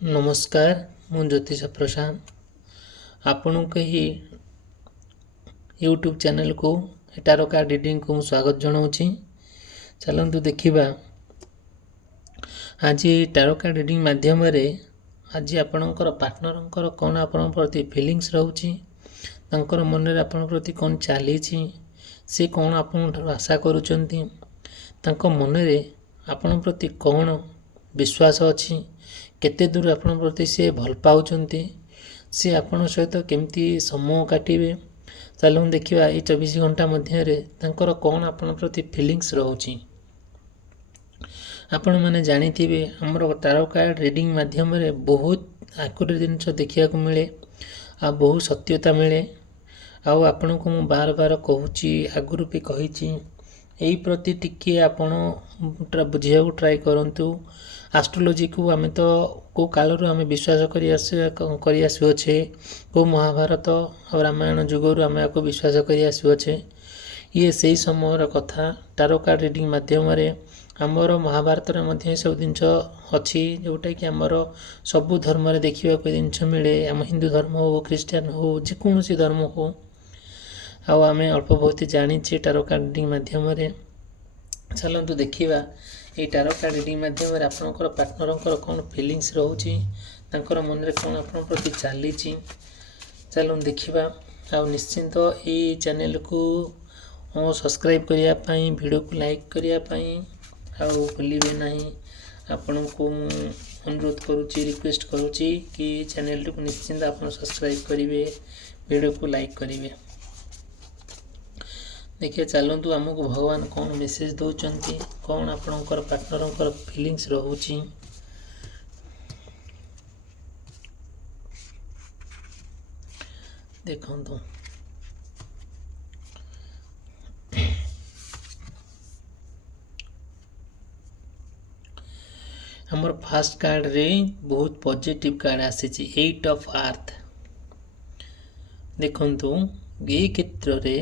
नमस्कार मु ज्योतिष प्रसाद आपण कही यूट्यूब चैनल को टारो कार्ड रीडिंग को स्वागत जनाऊँगी। चलतु देखा आज टारो कार्ड रीडिंग माध्यम आज आपणकर पार्टनर कौन आपण प्रति फिलिंग्स रोचे मन में आपण प्रति कौन चली सी कौन आपण आशा करुँच मन में आपण प्रति कौन विश्वास अच्छी केते दूर आपण प्रति से भल पाउछंती सी आपण सहित केमती समय काटिबे। चलूँ देखिबा ए 24 घंटा मध्य तांकर कौन आपण प्रति फीलिंग्स रहउची। आपण माने जानिथिबे हमर टारो कार्ड रीडिंग माध्यम रे बहुत आकुरी जिनिस देखिया को मिले आ बहुत सत्यता मिले। आ आपण को मु बार बार कहूची आगुरु भी कहिची एई प्रति टिके आपण बुझिया को ट्राई करंतु। एस्ट्रोलॉजी को आम तो को कालरू आम विश्वास कर आसुचे को महाभारत और रामायण जुगरू आम आपको विश्वास कर आसुचे ये से समय कथा। टारो कार्ड रीडिंग माध्यम आमर महाभारत में सब जिन अच्छी जोटा कि आमर सबू धर्म देखा जिन मिले आम हिंदू धर्म हो क्रिश्चियन हो जेकोसी धर्म हो आम अल्प बहुत जानी टारो कार्ड रीडिंग माध्यम चलतु देखा ये टारो कार्ड रीडिंग माध्यम आपणकर पार्टनर कौन फिलिंग्स रोचे मन में कौन आप प्रति चली चलो देखा आ निश्चिंत ये चैनल को सब्सक्राइब करने वीडियो को लाइक करने भूलिए ना। आपण को अनुरोध करुच्ची रिक्वेस्ट करुच्ची कि चैनल को निश्चिंत आप सब्सक्राइब करेंगे वीडियो को लाइक करेंगे। देखिए चलतु आमको भगवान कौन मेसेज दौरान कौन आपणकर पार्टनर फिलिंग्स रोची। देखो हमर फास्ट कार्ड रे बहुत पॉजिटिव कार्ड आसी 8 ऑफ अर्थ। देखंतु ये क्षेत्र रे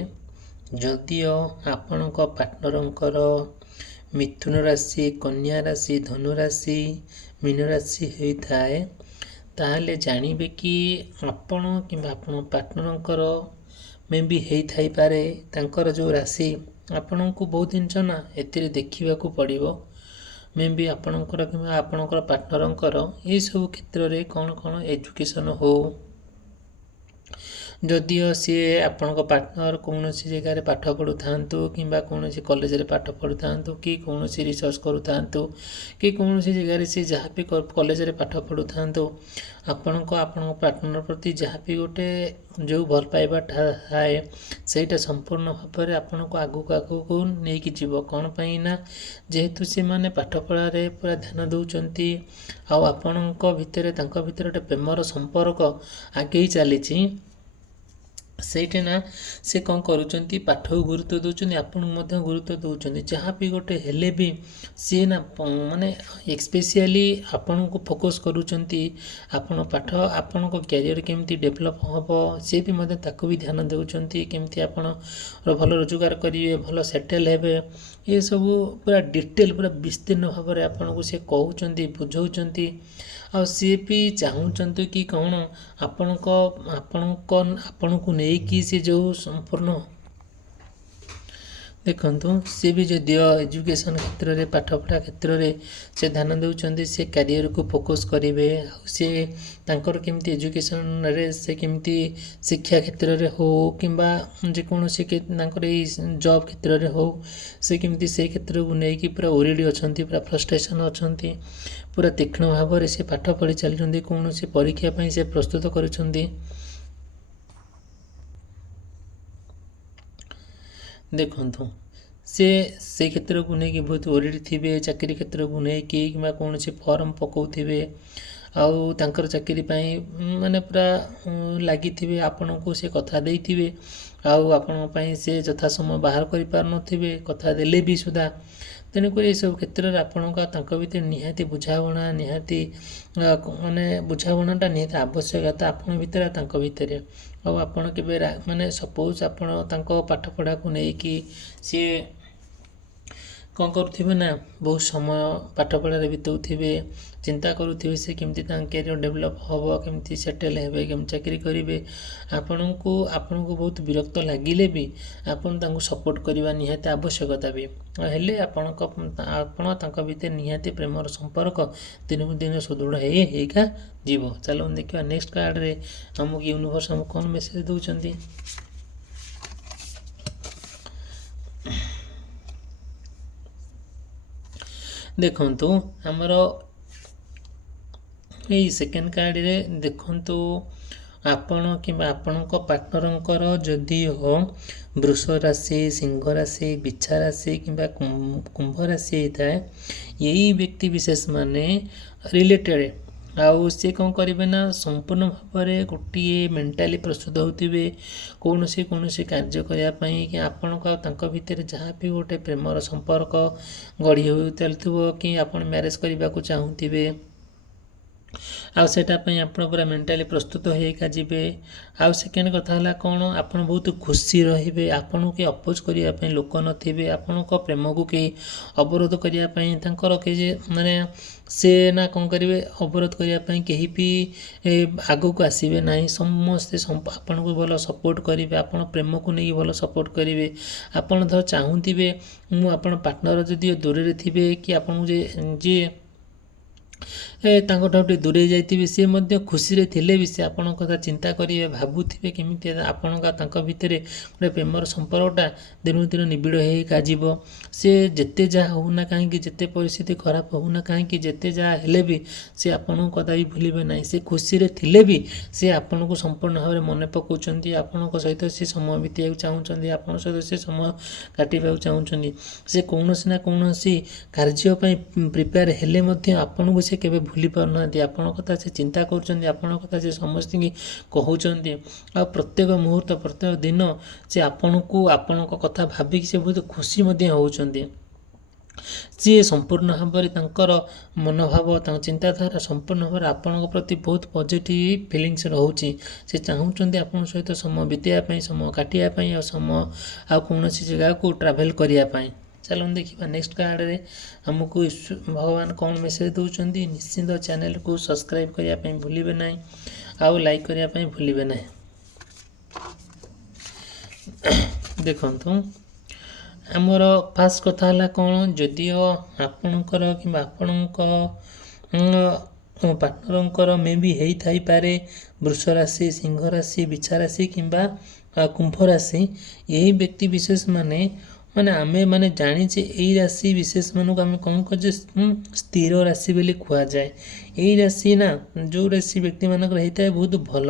जदिओ आपणक पार्टनरंकर मिथुन राशि कन्या राशि धनु राशि मीन राशि होता है ताहले जानबे कि आपण कि आपण पार्टनरंकर में भी होई पारे तांकर जो राशि आपण को बहुत जिनस ना एतिर देखा पड़ो मे भी आपणकर कि आपणकर पार्टनरंकर ये सब क्षेत्र में कौन कौन एजुकेशन हो जदिओ सी आपण पार्टनर कौन सी जगह पाठ पढ़ु था कि कौन सी कॉलेज रे पाठ पढ़ु था कि कौन सी रिसर्च करू था कि कौन सी जगह सी जहाँ भी कॉलेज रे पाठ पढ़ु था आपण पार्टनर प्रति जहाँ भी गोटे जो भल पाइबा थाए सेटा संपूर्ण भाव में आपण को आगू आगू नहीं जीव कौन पाई ना जेहेतु से माने पाठ पढ़ारे पूरा ध्यान दौरान आपण भितर गोटे प्रेमर संपर्क आगे चली सेठे ना से कौन करुँच पाठ को गुरुत्व दौरान आपन गुरुत्व दौरान जहाँ भी गोटे हेले भी सी ना माने एक्सपेशली आपण को फोकस करुँच आपण पाठ आपण को कैरियर केमती डेभलप हम सी भी ताको भी ध्यान दौरान केमती आपण भल रोजगार करेंगे भल सेटेल हे ये सब पूरा डिटेल पूरा विस्तीर्ण भाव में आपन को सी कहते बुझाऊँच आ सी भी चाहूँच कि कौन आपण को नहीं कि सी जो संपूर्ण देखु सी भी जदिओ एजुकेशन क्षेत्र में पाठ पढ़ा क्षेत्र में से ध्यान दौरान से कैरियर को फोकस करेंगे सी तांकर केमती एजुकेशन रे से केमती शिक्षा क्षेत्र में हो कि जेकोसी जॉब क्षेत्र में हो से केमती से क्षेत्र को लेकिन पूरा ओरिडी अच्छा पूरा फ्रस्ट्रेशन अच्छा पूरा तीक्ष्ण भाव में से पाठ पढ़ी चलती कौन सी परीक्षा से प्रस्तुत कर देखु से क्षेत्र को लेकिन बहुत ओरिड थे चाकरी क्षेत्र को लेकिन कौन सी फॉर्म पकाउे आउ तांकर चाकरी माने पूरा लगी आपण को से कथा देइथिबे आउ आपण से यथा समय बाहर कर पार नथिबे कथा देले भी सुधा तेणुक ये सब क्षेत्र में आपण भर निहाती बुझाणा निहाती माने बुझाणाटा निहाती आवश्यकता आपण भितर भितर आपण के माने सपोज आपण पाठ पढ़ा को लेकिन सी କ'ଣ କରୁଥିବେ ନା ବହୁତ ସମୟ ପାଠ ପଢ଼ାରେ ବିତାଉଥିବେ, ଚିନ୍ତା କରୁଥିବେ ସେ କେମିତି ତାଙ୍କ କ୍ୟାରିୟର ଡେଭଲପ୍ ହେବ, କେମିତି ସେଟେଲ୍ ହେବେ, କେମିତି ଚାକିରି କରିବେ। ଆପଣଙ୍କୁ ବହୁତ ବିରକ୍ତ ଲାଗିଲେ ବି ଆପଣ ତାଙ୍କୁ ସପୋର୍ଟ କରିବା ନିହାତି ଆବଶ୍ୟକତା ବି। ହେଲେ ଆପଣ ତାଙ୍କ ଭିତରେ ନିହାତି ପ୍ରେମର ସମ୍ପର୍କ ଦିନକୁ ଦିନ ସୁଦୃଢ଼ ହେଇକା ଯିବ। ଚାଲନ୍ତୁ ଦେଖିବା ନେକ୍ସଟ କାର୍ଡ଼ରେ ଆମକୁ ୟୁନିଭର୍ସ ଆମକୁ କ'ଣ ମେସେଜ ଦେଉଛନ୍ତି। ଦେଖନ୍ତୁ ଆମର ଏଇ ସେକେଣ୍ଡ କାର୍ଡ଼ରେ ଦେଖନ୍ତୁ ଆପଣ କିମ୍ବା ଆପଣଙ୍କ ପାର୍ଟନରଙ୍କର ଯଦିଓ ବୃଷ ରାଶି, ସିଂହ ରାଶି, ବିଛା ରାଶି କିମ୍ବା କୁମ୍ଭ ରାଶି ହେଇଥାଏ, ଏଇ ବ୍ୟକ୍ତି ବିଶେଷ ମାନେ ରିଲେଟେଡ଼ ଆଉ ସେ କ'ଣ କରିବେ ନା ସମ୍ପୂର୍ଣ୍ଣ ଭାବରେ ଗୋଟିଏ ମେଣ୍ଟାଲି ପ୍ରସ୍ତୁତ ହେଉଥିବେ କୌଣସି କାର୍ଯ୍ୟ କରିବା ପାଇଁ, କି ଆପଣଙ୍କ ଆଉ ତାଙ୍କ ଭିତରେ ଯାହା ବି ଗୋଟେ ପ୍ରେମର ସମ୍ପର୍କ ଗଢ଼ି ହୋଇ ଚାଲିଥିବ, କି ଆପଣ ମ୍ୟାରେଜ୍ କରିବାକୁ ଚାହୁଁଥିବେ, ଆଉ ସେଇଟା ପାଇଁ ଆପଣ ପୁରା ମେଣ୍ଟାଲି ପ୍ରସ୍ତୁତ ହେଇକା ଯିବେ। ଆଉ ସେକେଣ୍ଡ କଥା ହେଲା କ'ଣ, ଆପଣ ବହୁତ ଖୁସି ରହିବେ, ଆପଣଙ୍କୁ କେହି ଅପୋଜ କରିବା ପାଇଁ ଲୋକ ନଥିବେ, ଆପଣଙ୍କ ପ୍ରେମକୁ କେହି ଅବରୋଧ କରିବା ପାଇଁ ତାଙ୍କର କେହି ମାନେ ସେ ନା କ'ଣ କରିବେ, ଅବରୋଧ କରିବା ପାଇଁ କେହି ବି ଆଗକୁ ଆସିବେ ନାହିଁ। ସମସ୍ତେ ଆପଣଙ୍କୁ ଭଲ ସପୋର୍ଟ କରିବେ, ଆପଣ ପ୍ରେମକୁ ନେଇକି ଭଲ ସପୋର୍ଟ କରିବେ। ଆପଣ ଧର ଚାହୁଁଥିବେ ମୁଁ ଆପଣ ପାର୍ଟନର ଯଦି ଦୂରରେ ଥିବେ, କି ଆପଣଙ୍କୁ ଯିଏ ତାଙ୍କଠାରୁ ଟିକେ ଦୂରେଇ ଯାଇଥିବେ, ସେ ମଧ୍ୟ ଖୁସିରେ ଥିଲେ ବି ସେ ଆପଣଙ୍କ କଥା ଚିନ୍ତା କରିବେ, ଭାବୁଥିବେ କେମିତି ଆପଣଙ୍କ ତାଙ୍କ ଭିତରେ ଗୋଟେ ପ୍ରେମର ସମ୍ପର୍କଟା ଦିନକୁ ଦିନ ନିବିଡ଼ ହେଇକା ଯିବ। ସେ ଯେତେ ଯାହା ହେଉନା କାହିଁକି, ଯେତେ ପରିସ୍ଥିତି ଖରାପ ହେଉନା କାହିଁକି, ଯେତେ ଯାହା ହେଲେ ବି ସେ ଆପଣଙ୍କ କଥା ବି ଭୁଲିବେ ନାହିଁ। ସେ ଖୁସିରେ ଥିଲେ ବି ସେ ଆପଣଙ୍କୁ ସମ୍ପୂର୍ଣ୍ଣ ଭାବରେ ମନେ ପକାଉଛନ୍ତି, ଆପଣଙ୍କ ସହିତ ସେ ସମୟ ବିତେଇବାକୁ ଚାହୁଁଛନ୍ତି, ଆପଣଙ୍କ ସହିତ ସେ ସମୟ କାଟିବାକୁ ଚାହୁଁଛନ୍ତି। ସେ କୌଣସି ନା କୌଣସି କାର୍ଯ୍ୟ ପାଇଁ ପ୍ରିପେୟାର ହେଲେ ମଧ୍ୟ ଆପଣଙ୍କୁ ସେ କେବେ ଭୁଲି ପାରୁନାହାନ୍ତି। ଆପଣଙ୍କ କଥା ସେ ଚିନ୍ତା କରୁଛନ୍ତି, ଆପଣଙ୍କ କଥା ସେ ସମସ୍ତଙ୍କୁ କହୁଛନ୍ତି। ଆଉ ପ୍ରତ୍ୟେକ ମୁହୂର୍ତ୍ତ, ପ୍ରତ୍ୟେକ ଦିନ ସେ ଆପଣଙ୍କ କଥା ଭାବିକି ସେ ବହୁତ ଖୁସି ମଧ୍ୟ ହେଉଛନ୍ତି। ସିଏ ସମ୍ପୂର୍ଣ୍ଣ ଭାବରେ ତାଙ୍କର ମନୋଭାବ, ତାଙ୍କ ଚିନ୍ତାଧାରା ସମ୍ପୂର୍ଣ୍ଣ ଭାବରେ ଆପଣଙ୍କ ପ୍ରତି ବହୁତ ପଜିଟିଭ୍ ଫିଲିଙ୍ଗସ୍ ରହୁଛି। ସେ ଚାହୁଁଛନ୍ତି ଆପଣଙ୍କ ସହିତ ସମୟ ବିତେଇବା ପାଇଁ, ସମୟ କାଟିବା ପାଇଁ, ଆଉ କୌଣସି ଜାଗାକୁ ଟ୍ରାଭେଲ୍ କରିବା ପାଇଁ। ଚାଲନ୍ତୁ ଦେଖିବା ନେକ୍ସଟ କାର୍ଡ଼ରେ ଆମକୁ ଭଗବାନ କ'ଣ ମେସେଜ ଦେଉଛନ୍ତି। ନିଶ୍ଚିନ୍ତ ଚ୍ୟାନେଲକୁ ସବସ୍କ୍ରାଇବ୍ କରିବା ପାଇଁ ଭୁଲିବେ ନାହିଁ, ଆଉ ଲାଇକ୍ କରିବା ପାଇଁ ଭୁଲିବେ ନାହିଁ। ଦେଖନ୍ତୁ ଆମର ଫାଷ୍ଟ କଥା ହେଲା କ'ଣ, ଯଦିଓ ଆପଣଙ୍କର କିମ୍ବା ଆପଣଙ୍କ ପାର୍ଟନରଙ୍କର ମେ ବି ହେଇଥାଇପାରେ ବୃଷ ରାଶି, ସିଂହ ରାଶି, ବିଛା ରାଶି କିମ୍ବା କୁମ୍ଭ ରାଶି, ଏହି ବ୍ୟକ୍ତି ବିଶେଷ ମାନେ ଆମେ ଜାଣିଛେ ଏଇ ରାଶି ବିଶେଷ ମାନଙ୍କୁ ଆମେ କ'ଣ କରୁଛେ, ସ୍ଥିର ରାଶି ବୋଲି କୁହାଯାଏ। ଏଇ ରାଶି ନା ଯେଉଁ ରାଶି ବ୍ୟକ୍ତିମାନଙ୍କର ହେଇଥାଏ ବହୁତ ଭଲ,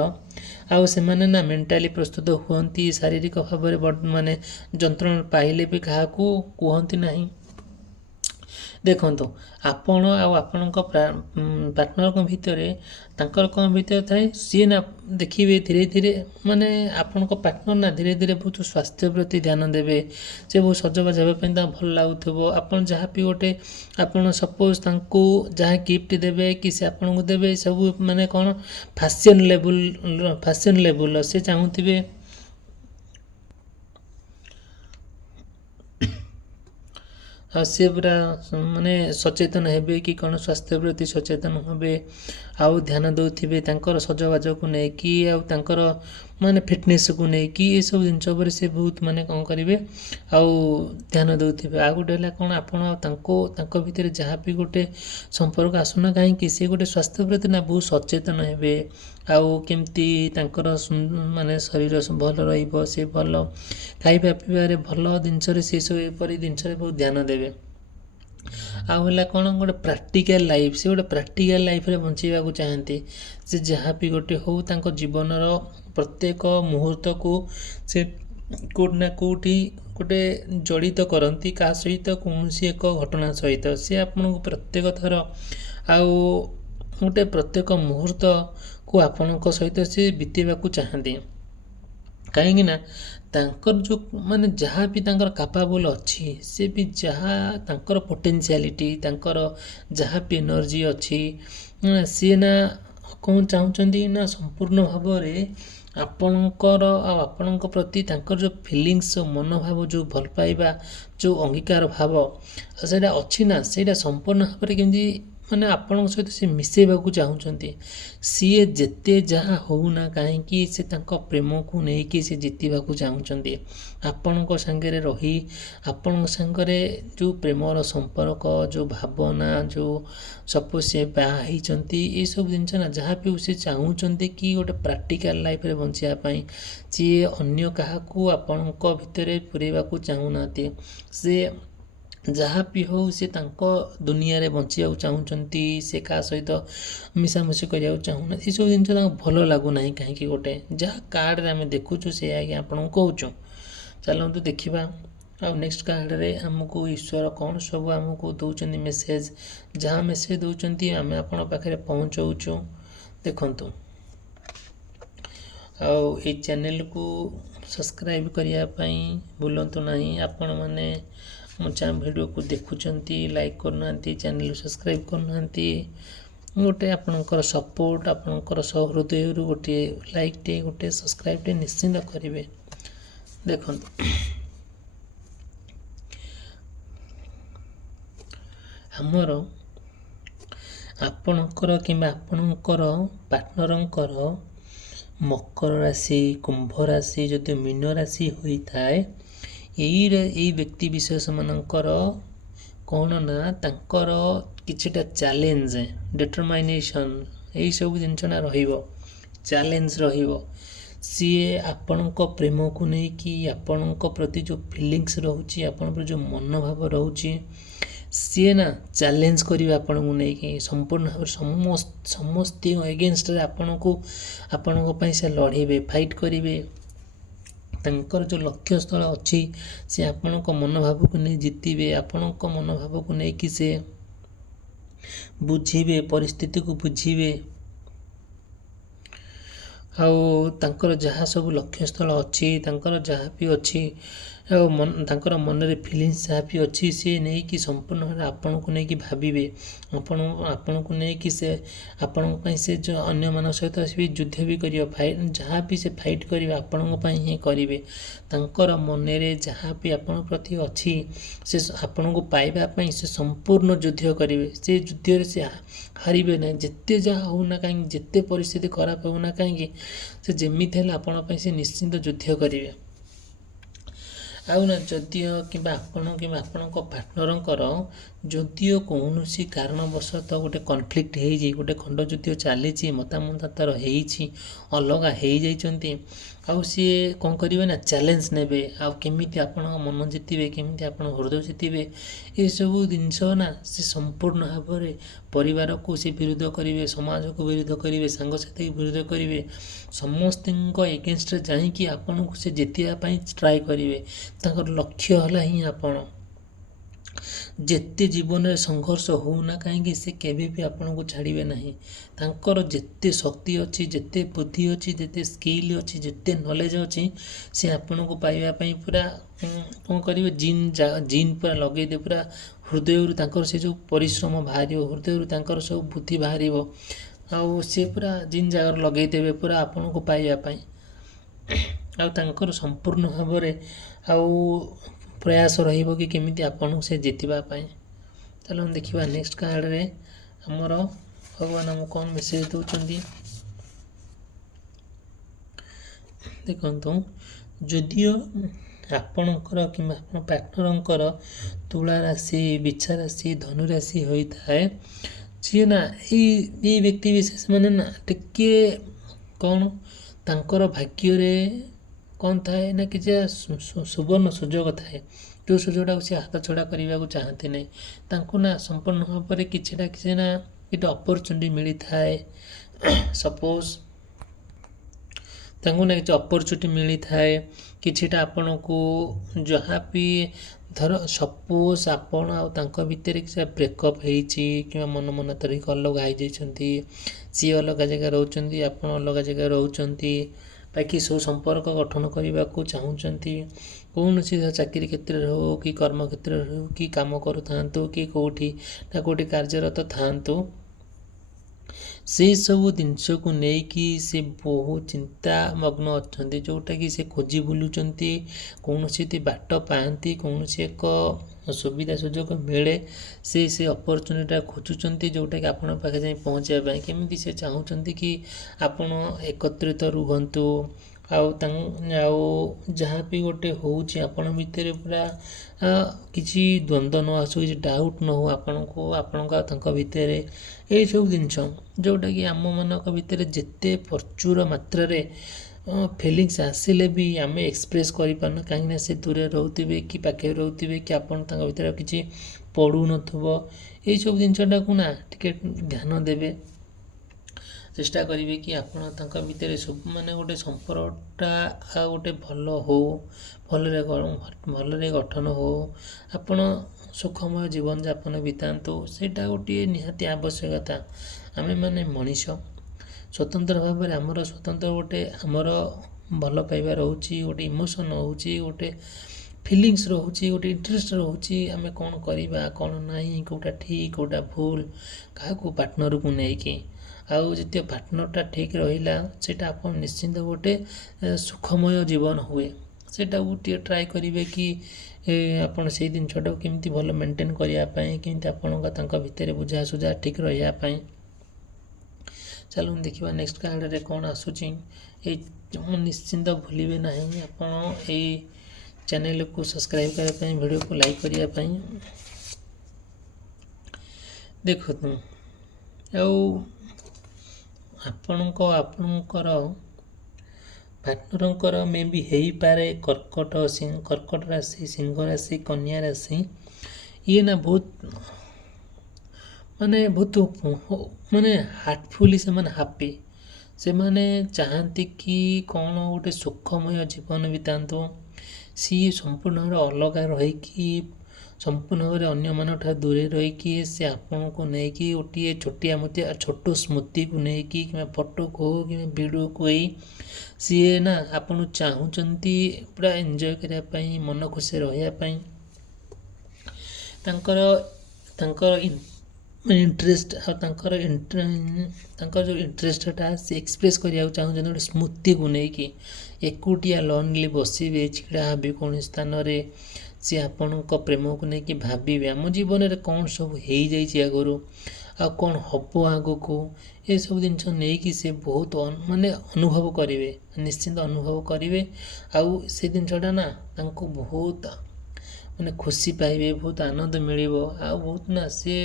ଆଉ ସେମାନେ ନା ମେଣ୍ଟାଲି ପ୍ରସ୍ତୁତ ହୁଅନ୍ତି, ଶାରୀରିକ ଭାବରେ ଯନ୍ତ୍ରଣା ପାଇଲେ ବି କାହାକୁ କୁହନ୍ତି ନାହିଁ। ଦେଖନ୍ତୁ ଆପଣ ଆଉ ଆପଣଙ୍କ ପାର୍ଟନରଙ୍କ ଭିତରେ ତାଙ୍କର କ'ଣ ଭିତରେ ଥାଏ, ସିଏ ନା ଦେଖିବେ ଧୀରେ ଧୀରେ ଆପଣଙ୍କ ପାର୍ଟନର ନା ଧୀରେ ଧୀରେ ବହୁତ ସ୍ୱାସ୍ଥ୍ୟ ପ୍ରତି ଧ୍ୟାନ ଦେବେ। ସେ ବହୁତ ସଜବାଜ ହେବା ପାଇଁ ତାଙ୍କୁ ଭଲ ଲାଗୁଥିବ। ଆପଣ ଯାହା ବି ଗୋଟେ ଆପଣ ସପୋଜ ତାଙ୍କୁ ଯାହା ଗିଫ୍ଟ ଦେବେ କି ସେ ଆପଣଙ୍କୁ ଦେବେ, ସବୁ କ'ଣ ଫ୍ୟାସନ୍ ଲେବୁଲର ସେ ଚାହୁଁଥିବେ। ଆଉ ସେ ପୁରା ସଚେତନ ହେବେ କି କ'ଣ ସ୍ୱାସ୍ଥ୍ୟ ପ୍ରତି ସଚେତନ ହେବେ, ଆଉ ଧ୍ୟାନ ଦେଉଥିବେ ତାଙ୍କର ସଜବାଜକୁ ନେଇକି, ଆଉ ତାଙ୍କର ଫିଟନେସ୍କୁ ନେଇକି, ଏସବୁ ଜିନିଷ ଉପରେ ସେ ବହୁତ କ'ଣ କରିବେ, ଆଉ ଧ୍ୟାନ ଦେଉଥିବେ। ଆଉ ଗୋଟେ ହେଲା କ'ଣ, ଆପଣ ତାଙ୍କ ଭିତରେ ଯାହା ବି ଗୋଟେ ସମ୍ପର୍କ ଆସୁନା କାହିଁକି, ସେ ଗୋଟେ ସ୍ୱାସ୍ଥ୍ୟ ପ୍ରତି ନା ବହୁତ ସଚେତନ ହେବେ। ଆଉ କେମିତି ତାଙ୍କର ଶରୀର ଭଲ ରହିବ, ସେ ଭଲ ଖାଇବା ପିଇବାରେ ଭଲ ଜିନିଷରେ ସେସବୁ ଏପରି ଜିନିଷରେ ବହୁତ ଧ୍ୟାନ ଦେବେ। ଆଉ ହେଲା କ'ଣ, ଗୋଟେ ପ୍ରାକ୍ଟିକାଲ ଲାଇଫ୍, ସେ ଗୋଟେ ପ୍ରାକ୍ଟିକାଲ ଲାଇଫ୍ରେ ବଞ୍ଚିବାକୁ ଚାହାନ୍ତି। ସେ ଯାହା ବି ଗୋଟେ ହେଉ ତାଙ୍କ ଜୀବନର ପ୍ରତ୍ୟେକ ମୁହୂର୍ତ୍ତକୁ ସେ କେଉଁଠି ନା କେଉଁଠି ଗୋଟେ ଜଡ଼ିତ କରନ୍ତି କାହା ସହିତ, କୌଣସି ଏକ ଘଟଣା ସହିତ। ସେ ଆପଣଙ୍କୁ ପ୍ରତ୍ୟେକ ଥର ଆଉ ଗୋଟେ ପ୍ରତ୍ୟେକ ମୁହୂର୍ତ୍ତକୁ ଆପଣଙ୍କ ସହିତ ସେ ବିତେଇବାକୁ ଚାହାନ୍ତି। କାହିଁକି ନା ତାଙ୍କର ଯେଉଁ ଯାହା ବି ତାଙ୍କର କାପାବୁଲ୍ ଅଛି, ସେ ବି ଯାହା ତାଙ୍କର ପୋଟେନ୍ସିଆଲିଟି, ତାଙ୍କର ଯାହା ବି ଏନର୍ଜି ଅଛି, ସିଏ ନା କ'ଣ ଚାହୁଁଛନ୍ତି ନା ସମ୍ପୂର୍ଣ୍ଣ ଭାବରେ ଆପଣଙ୍କର ଆଉ ଆପଣଙ୍କ ପ୍ରତି ତାଙ୍କର ଯେଉଁ ଫିଲିଙ୍ଗସ୍ ମନୋଭାବ ଯେଉଁ ଭଲ ପାଇବା ଯେଉଁ ଅଙ୍ଗୀକାର ଭାବ ସେଇଟା ଅଛି ନା ସେଇଟା ସମ୍ପୂର୍ଣ୍ଣ ଭାବରେ କେମିତି ମାନେ ଆପଣଙ୍କ ସହିତ ସେ ମିଶାଇବାକୁ ଚାହୁଁଛନ୍ତି। ସିଏ ଯେତେ ଯାହା ହେଉନା କାହିଁକି ସେ ତାଙ୍କ ପ୍ରେମକୁ ନେଇକି ସେ ଜିତିବାକୁ ଚାହୁଁଛନ୍ତି। ଆପଣଙ୍କ ସାଙ୍ଗରେ ରହି ଆପଣଙ୍କ ସାଙ୍ଗରେ ଯେଉଁ ପ୍ରେମର ସମ୍ପର୍କ ଯେଉଁ ଭାବନା ଯେଉଁ ସପୋଜ୍ ସେ ବାହା ହେଇଛନ୍ତି ଏସବୁ ଜିନିଷ ନା ଯାହା ବି ସେ ଚାହୁଁଛନ୍ତି କି ଗୋଟେ ପ୍ରାକ୍ଟିକାଲ ଲାଇଫ୍ରେ ବଞ୍ଚିବା ପାଇଁ ସିଏ ଅନ୍ୟ କାହାକୁ ଆପଣଙ୍କ ଭିତରେ ପୁରେଇବାକୁ ଚାହୁଁନାହାନ୍ତି। ସେ ଯାହା ବି ହେଉ ସେ ତାଙ୍କ ଦୁନିଆରେ ବଞ୍ଚିବାକୁ ଚାହୁଁଛନ୍ତି। ସେ କାହା ସହିତ ମିଶାମିଶି କରିବାକୁ ଚାହୁଁନାହାନ୍ତି। ଏସବୁ ଜିନିଷ ତାଙ୍କୁ ଭଲ ଲାଗୁନାହିଁ କାହିଁକି ଗୋଟେ ଯାହା କାର୍ଡ଼ରେ ଆମେ ଦେଖୁଛୁ ସେ ଆଜ୍ଞା ଆପଣଙ୍କୁ କହୁଛୁ। ଚାଲନ୍ତୁ ଦେଖିବା ଆଉ ନେକ୍ସଟ କାର୍ଡ଼ରେ ଆମକୁ ଈଶ୍ୱର କ'ଣ ସବୁ ଆମକୁ ଦେଉଛନ୍ତି ମେସେଜ। ଯାହା ମେସେଜ ଦେଉଛନ୍ତି ଆମେ ଆପଣଙ୍କ ପାଖରେ ପହଞ୍ଚଉଛୁ। ଦେଖନ୍ତୁ ଆଉ ଏଇ ଚ୍ୟାନେଲକୁ ସବସ୍କ୍ରାଇବ୍ କରିବା ପାଇଁ ଭୁଲନ୍ତୁ ନାହିଁ। ଆପଣମାନେ ମୋ ଭିଡ଼ିଓକୁ ଦେଖୁଛନ୍ତି ଲାଇକ୍ କରୁନାହାନ୍ତି, ଚ୍ୟାନେଲକୁ ସବସ୍କ୍ରାଇବ୍ କରୁନାହାନ୍ତି। ଗୋଟେ ଆପଣଙ୍କର ସପୋର୍ଟ ଆପଣଙ୍କର ସହୃଦୟରୁ ଗୋଟିଏ ଲାଇକ୍ଟେ ଗୋଟିଏ ସବସ୍କ୍ରାଇବ୍ଟେ ନିଶ୍ଚିନ୍ତ କରିବେ। ଦେଖନ୍ତୁ ଆମର ଆପଣଙ୍କର କିମ୍ବା ଆପଣଙ୍କର ପାର୍ଟନରଙ୍କର ମକର ରାଶି କୁମ୍ଭ ରାଶି ଯଦି ମୀନ ରାଶି ହୋଇଥାଏ ଏଇ ବ୍ୟକ୍ତି ବିଶେଷମାନଙ୍କର କ'ଣ ନା ତାଙ୍କର କିଛିଟା ଚ୍ୟାଲେଞ୍ଜ ଡିଟରମାଇନେସନ୍ ଏଇସବୁ ଜିନିଷଟା ରହିବ। ଚ୍ୟାଲେଞ୍ଜ ରହିବ। ସିଏ ଆପଣଙ୍କ ପ୍ରେମକୁ ନେଇକି ଆପଣଙ୍କ ପ୍ରତି ଯେଉଁ ଫିଲିଙ୍ଗସ୍ ରହୁଛି ଆପଣଙ୍କ ପ୍ରତି ଯେଉଁ ମନୋଭାବ ରହୁଛି ସିଏ ନା ଚ୍ୟାଲେଞ୍ଜ କରିବେ ଆପଣଙ୍କୁ ନେଇକି ସମ୍ପୂର୍ଣ୍ଣ ଭାବରେ ସମସ୍ତଙ୍କ ଏଗେନଷ୍ଟରେ ଆପଣଙ୍କ ପାଇଁ ସେ ଲଢ଼ିବେ ଫାଇଟ୍ କରିବେ। ତାଙ୍କର ଯେଉଁ ଲକ୍ଷ୍ୟସ୍ଥଳ ଅଛି ସେ ଆପଣଙ୍କ ମନୋଭାବକୁ ନେଇ ଜିତିବେ। ଆପଣଙ୍କ ମନୋଭାବକୁ ନେଇକି ସେ ବୁଝିବେ ପରିସ୍ଥିତିକୁ ବୁଝିବେ। ଆଉ ତାଙ୍କର ଯାହା ସବୁ ଲକ୍ଷ୍ୟସ୍ଥଳ ଅଛି ତାଙ୍କର ଯାହା ବି ଅଛି ଆଉ ତାଙ୍କର ମନରେ ଫିଲିଙ୍ଗସ୍ ଯାହା ବି ଅଛି ସିଏ ନେଇକି ସମ୍ପୂର୍ଣ୍ଣ ଭାବରେ ଆପଣଙ୍କୁ ନେଇକି ଭାବିବେ। ଆପଣଙ୍କୁ ନେଇକି ସେ ଆପଣଙ୍କ ପାଇଁ ସେ ଯେଉଁ ଅନ୍ୟମାନଙ୍କ ସହିତ ବି ଯୁଦ୍ଧ ବି କରିବ ଯାହା ବି ସେ ଫାଇଟ୍ କରିବେ ଆପଣଙ୍କ ପାଇଁ ହିଁ କରିବେ। ତାଙ୍କର ମନରେ ଯାହା ବି ଆପଣଙ୍କ ପ୍ରତି ଅଛି ସେ ଆପଣଙ୍କୁ ପାଇବା ପାଇଁ ସେ ସମ୍ପୂର୍ଣ୍ଣ ଯୁଦ୍ଧ କରିବେ। ସେ ଯୁଦ୍ଧରେ ସେ ହାରିବେ ନାହିଁ। ଯେତେ ଯାହା ହେଉନା କାହିଁକି ଯେତେ ପରିସ୍ଥିତି ଖରାପ ହେଉନା କାହିଁକି ସେ ଯେମିତି ହେଲେ ଆପଣଙ୍କ ପାଇଁ ସେ ନିଶ୍ଚିନ୍ତ ଯୁଦ୍ଧ କରିବେ। ଆଉ ନା ଯଦିଓ କିମ୍ବା ଆପଣଙ୍କ ପାର୍ଟନରଙ୍କର ଯଦିଓ କୌଣସି କାରଣବଶତଃ ଗୋଟେ କନଫ୍ଲିକ୍ଟ ହେଇଛି ଗୋଟେ ଖଣ୍ଡ ଯୁଦ୍ଧ ଚାଲିଛି ମତାମତ ତାର ହେଇଛି ଅଲଗା ହେଇଯାଇଛନ୍ତି ଆଉ ସିଏ କ'ଣ କରିବେ ନା ଚ୍ୟାଲେଞ୍ଜ ନେବେ ଆଉ କେମିତି ଆପଣଙ୍କ ମନ ଜିତିବେ କେମିତି ଆପଣ ହୃଦୟ ଜିତିବେ ଏସବୁ ଜିନିଷ ନା ସେ ସମ୍ପୂର୍ଣ୍ଣ ଭାବରେ ପରିବାରକୁ ସେ ବିରୋଧ କରିବେ ସମାଜକୁ ବିରୋଧ କରିବେ ସାଙ୍ଗସାଥିକୁ ବିରୋଧ କରିବେ ସମସ୍ତଙ୍କ ଏଗେନଷ୍ଟରେ ଯାଇକି ଆପଣଙ୍କୁ ସେ ଜିତିବା ପାଇଁ ଟ୍ରାଏ କରିବେ। ତାଙ୍କର ଲକ୍ଷ୍ୟ ହେଲା ହିଁ ଆପଣ ଯେତେ ଜୀବନରେ ସଂଘର୍ଷ ହେଉନା କାହିଁକି ସେ କେବେ ବି ଆପଣଙ୍କୁ ଛାଡ଼ିବେ ନାହିଁ। ତାଙ୍କର ଯେତେ ଶକ୍ତି ଅଛି ଯେତେ ବୁଦ୍ଧି ଅଛି ଯେତେ ସ୍କିଲ୍ ଅଛି ଯେତେ ନଲେଜ ଅଛି ସେ ଆପଣଙ୍କୁ ପାଇବା ପାଇଁ ପୁରା କ'ଣ କରିବେ ଜିନ୍ ପୁରା ଲଗେଇଦେବେ ପୁରା ହୃଦୟରୁ ତାଙ୍କର ସେ ଯେଉଁ ପରିଶ୍ରମ ବାହାରିବ ହୃଦୟରୁ ତାଙ୍କର ସବୁ ବୁଦ୍ଧି ବାହାରିବ ଆଉ ସେ ପୁରା ଜିନ୍ ଜାଗାରେ ଲଗେଇଦେବେ ପୁରା ଆପଣଙ୍କୁ ପାଇବା ପାଇଁ ଆଉ ତାଙ୍କର ସମ୍ପୂର୍ଣ୍ଣ ଭାବରେ ଆଉ ପ୍ରୟାସ ରହିବ କି କେମିତି ଆପଣଙ୍କୁ ସେ ଜିତିବା ପାଇଁ। ଚାଲନ୍ତୁ ଦେଖିବା ନେକ୍ସଟ କାର୍ଡ଼ରେ ଆମର ଭଗବାନ ଆମକୁ କ'ଣ ମେସେଜ ଦେଉଛନ୍ତି। ଦେଖନ୍ତୁ ଯଦିଓ ଆପଣଙ୍କର କିମ୍ବା ଆପଣ ପାର୍ଟନରଙ୍କର ତୁଳା ରାଶି ବିଛା ରାଶି ଧନୁ ରାଶି ହୋଇଥାଏ ସିଏ ନା ଏଇ ବ୍ୟକ୍ତି ବିଶେଷ ମାନେ ନା ଟିକିଏ କ'ଣ ତାଙ୍କର ଭାଗ୍ୟରେ କ'ଣ ଥାଏ ନା କିଛି ସୁବର୍ଣ୍ଣ ସୁଯୋଗ ଥାଏ ଯେଉଁ ସୁଯୋଗଟାକୁ ସେ ହାତ ଛଡ଼ା କରିବାକୁ ଚାହାନ୍ତି ନାହିଁ। ତାଙ୍କୁ ନା ସମ୍ପୂର୍ଣ୍ଣ ଭାବରେ କିଛି ନା ଗୋଟେ ଅପରଚୁନିଟି ମିଳିଥାଏ। ସପୋଜ ତାଙ୍କୁ ନା କିଛି ଅପରଚୁନିଟି ମିଳିଥାଏ କିଛିଟା ଆପଣଙ୍କୁ ଯାହା ବି ଧର ସପୋଜ ଆପଣ ଆଉ ତାଙ୍କ ଭିତରେ କିଛି ବ୍ରେକଅପ୍ ହେଇଛି କିମ୍ବା ମନ ତରିକି ଅଲଗା ହେଇଯାଇଛନ୍ତି ସିଏ ଅଲଗା ଜାଗାରେ ରହୁଛନ୍ତି ଆପଣ ଅଲଗା ଜାଗାରେ ରହୁଛନ୍ତି ବାକି ସବୁ ସମ୍ପର୍କ ଗଠନ କରିବାକୁ ଚାହୁଁଛନ୍ତି କୌଣସି ଚାକିରି କ୍ଷେତ୍ରରେ ହେଉ କି କର୍ମ କ୍ଷେତ୍ରରେ ହେଉ କି କାମ କରୁଥାନ୍ତୁ କି କେଉଁଠି ନା କେଉଁଠି କାର୍ଯ୍ୟରତ ଥାଆନ୍ତୁ से ସବୁ ଜିନିଷକୁ ନେଇକି ସେ ବହୁ ଚିନ୍ତାମଗ୍ନ ଅଛନ୍ତି, ଯେଉଁଟାକି ସେ ଖୋଜି ବୁଲୁଛନ୍ତି। କୌଣସି ବାଟ ପାଆନ୍ତି, କୌଣସି ଏକ ସୁବିଧା ସୁଯୋଗ ମିଳେ, ସେ ଅପରଚୁନିଟିଟା ଖୋଜୁଛନ୍ତି, ଯେଉଁଟାକି ଆପଣଙ୍କ ପାଖେ ଯାଇ ପହଞ୍ଚିବା ପାଇଁ। କେମିତି ସେ ଚାହୁଁଛନ୍ତି କି ଆପଣ ଏକତ୍ରିତ ରୁହନ୍ତୁ, ଆଉ ଯାହା ବି ଗୋଟେ ହେଉଛି ଆପଣ ଭିତରେ ପୁରା କିଛି ଦ୍ୱନ୍ଦ୍ୱ ନ ଆସୁ, କିଛି ଡାଉଟ୍ ନ ହଉ ଆପଣଙ୍କୁ, ଆପଣଙ୍କ ତାଙ୍କ ଭିତରେ। ଏଇସବୁ ଜିନିଷ ଯେଉଁଟାକି ଆମମାନଙ୍କ ଭିତରେ ଯେତେ ପ୍ରଚୁର ମାତ୍ରାରେ ଫିଲିଙ୍ଗସ୍ ଆସିଲେ ବି ଆମେ ଏକ୍ସପ୍ରେସ୍ କରିପାରୁନା, କାହିଁକିନା ସେ ଦୂରରେ ରହୁଥିବେ କି ପାଖରେ ରହୁଥିବେ, କି ଆପଣ ତାଙ୍କ ଭିତରେ କିଛି ପଡ଼ୁନଥିବ। ଏଇସବୁ ଜିନିଷଟାକୁ ନା ଟିକେ ଧ୍ୟାନ ଦେବେ, ଚେଷ୍ଟା କରିବେ କି ଆପଣ ତାଙ୍କ ଭିତରେ ସବୁ ଗୋଟେ ସମ୍ପର୍କଟା ଗୋଟେ ଭଲ ହେଉ, ଭଲରେ ଗଠନ ହେଉ, ଆପଣ ସୁଖମୟ ଜୀବନଯାପନ ବିତାନ୍ତୁ। ସେଇଟା ଗୋଟିଏ ନିହାତି ଆବଶ୍ୟକତା। ଆମେମାନେ ମଣିଷ, ସ୍ୱତନ୍ତ୍ର ଭାବରେ ଆମର ଭଲ ପାଇବା ରହୁଛି, ଗୋଟେ ଇମୋସନ୍ ରହୁଛି, ଗୋଟେ ଫିଲିଙ୍ଗସ୍ ରହୁଛି, ଗୋଟେ ଇଣ୍ଟରେଷ୍ଟ ରହୁଛି। ଆମେ କ'ଣ କରିବା, କ'ଣ ନାହିଁ, କେଉଁଟା ଠିକ୍, କେଉଁଟା ଭୁଲ, କାହାକୁ ପାର୍ଟନରକୁ ନେଇକି। ଆଉ ଯେତିକ ପାର୍ଟନରଟା ଠିକ୍ ରହିଲା, ସେଇଟା ଆପଣ ନିଶ୍ଚିନ୍ତ ଗୋଟେ ସୁଖମୟ ଜୀବନ ହୁଏ। ସେଇଟାକୁ ଟିକେ ଟ୍ରାଏ କରିବେ କି ଆପଣ ସେଇ ଜିନିଷଟାକୁ କେମିତି ଭଲ ମେଣ୍ଟେନ୍ କରିବା ପାଇଁ, କେମିତି ଆପଣଙ୍କ ତାଙ୍କ ଭିତରେ ବୁଝାସୁଝା ଠିକ୍ ରହିବା ପାଇଁ। ଚାଲନ୍ତୁ ଦେଖିବା ନେକ୍ସଟ କାର୍ଡ଼ରେ କ'ଣ ଆସୁଛି। ମୁଁ ନିଶ୍ଚିନ୍ତ ଭୁଲିବେ ନାହିଁ ଆପଣ ଏଇ ଚ୍ୟାନେଲକୁ ସବସ୍କ୍ରାଇବ୍ କରିବା ପାଇଁ, ଭିଡ଼ିଓକୁ ଲାଇକ୍ କରିବା ପାଇଁ। ଦେଖନ୍ତୁ, ଆଉ ଆପଣଙ୍କର ପାର୍ଟନରଙ୍କର ମେ ବି ହେଇପାରେ କର୍କଟ ରାଶି, ସିଂହ ରାଶି, କନ୍ୟା ରାଶି। ଇଏ ନା ବହୁତ ହାର୍ଟଫୁଲି ସେମାନେ ହାପି। ସେମାନେ ଚାହାନ୍ତି କି କ'ଣ ଗୋଟେ ସୁଖମୟ ଜୀବନ ବିତାନ୍ତୁ। ସିଏ ସମ୍ପୂର୍ଣ୍ଣ ଭାବରେ ଅଲଗା ରହିକି, ସମ୍ପୂର୍ଣ୍ଣ ଭାବରେ ଅନ୍ୟମାନଙ୍କଠାରୁ ଦୂରରେ ରହିକି, ସେ ଆପଣଙ୍କୁ ନେଇକି ଗୋଟିଏ ଛୋଟ ସ୍ମୃତିକୁ ନେଇକି, କିମ୍ବା ଫଟୋକୁ ହଉ କିମ୍ବା ଭିଡ଼ିଓକୁ ହେଇ, ସିଏ ନା ଆପଣଙ୍କୁ ଚାହୁଁଛନ୍ତି ପୁରା ଏନ୍ଜୟ କରିବା ପାଇଁ, ମନ ଖୁସି ରହିବା ପାଇଁ। ତାଙ୍କର ଇଣ୍ଟରେଷ୍ଟ ଆଉ ତାଙ୍କର ଯେଉଁ ଇଣ୍ଟରେଷ୍ଟଟା ସେ ଏକ୍ସପ୍ରେସ୍ କରିବାକୁ ଚାହୁଁଛନ୍ତି ଗୋଟେ ସ୍ମୃତିକୁ ନେଇକି। ଏକୁଟିଆ ଲନ୍ଲି ବସିବେ, ଛିଡ଼ା ହେବେ କୌଣସି ସ୍ଥାନରେ, ସେ ଆପଣଙ୍କ ପ୍ରେମକୁ ନେଇକି ଭାବିବେ ଆମ ଜୀବନରେ କ'ଣ ସବୁ ହେଇଯାଇଛି ଆଗରୁ, ଆଉ କ'ଣ ହେବ ଆଗକୁ। ଏସବୁ ଜିନିଷ ନେଇକି ସେ ବହୁତ ଅନୁଭବ କରିବେ, ନିଶ୍ଚିନ୍ତ ଅନୁଭବ କରିବେ। ଆଉ ସେ ଜିନିଷଟା ନା ତାଙ୍କୁ ବହୁତ ଖୁସି ପାଇବେ, ବହୁତ ଆନନ୍ଦ ମିଳିବ। ଆଉ ବହୁତ ସିଏ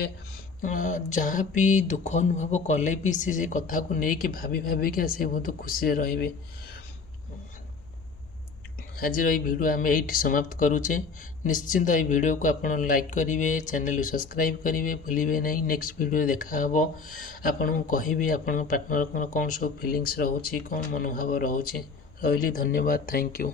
ଯାହା ବି ଦୁଃଖ ଅନୁଭବ କଲେ ବି ସେ କଥାକୁ ନେଇକି ଭାବିକା ସେ ବହୁତ ଖୁସିରେ ରହିବେ। ଆଜିର ଏଇ ଭିଡ଼ିଓ ଆମେ ଏଇଠି ସମାପ୍ତ କରୁଛେ। ନିଶ୍ଚିନ୍ତ ଏଇ ଭିଡ଼ିଓକୁ ଆପଣ ଲାଇକ୍ କରିବେ, ଚ୍ୟାନେଲକୁ ସବସ୍କ୍ରାଇବ୍ କରିବେ, ଭୁଲିବେ ନାହିଁ। ନେକ୍ସଟ ଭିଡ଼ିଓରେ ଦେଖାହେବ। ଆପଣଙ୍କୁ କହିବି ଆପଣଙ୍କ ପାର୍ଟନରଙ୍କର କ'ଣ ସବୁ ଫିଲିଙ୍ଗସ୍ ରହୁଛି, କ'ଣ ମନୋଭାବ ରହୁଛି। ରହିଲି, ଧନ୍ୟବାଦ, ଥ୍ୟାଙ୍କ ୟୁ।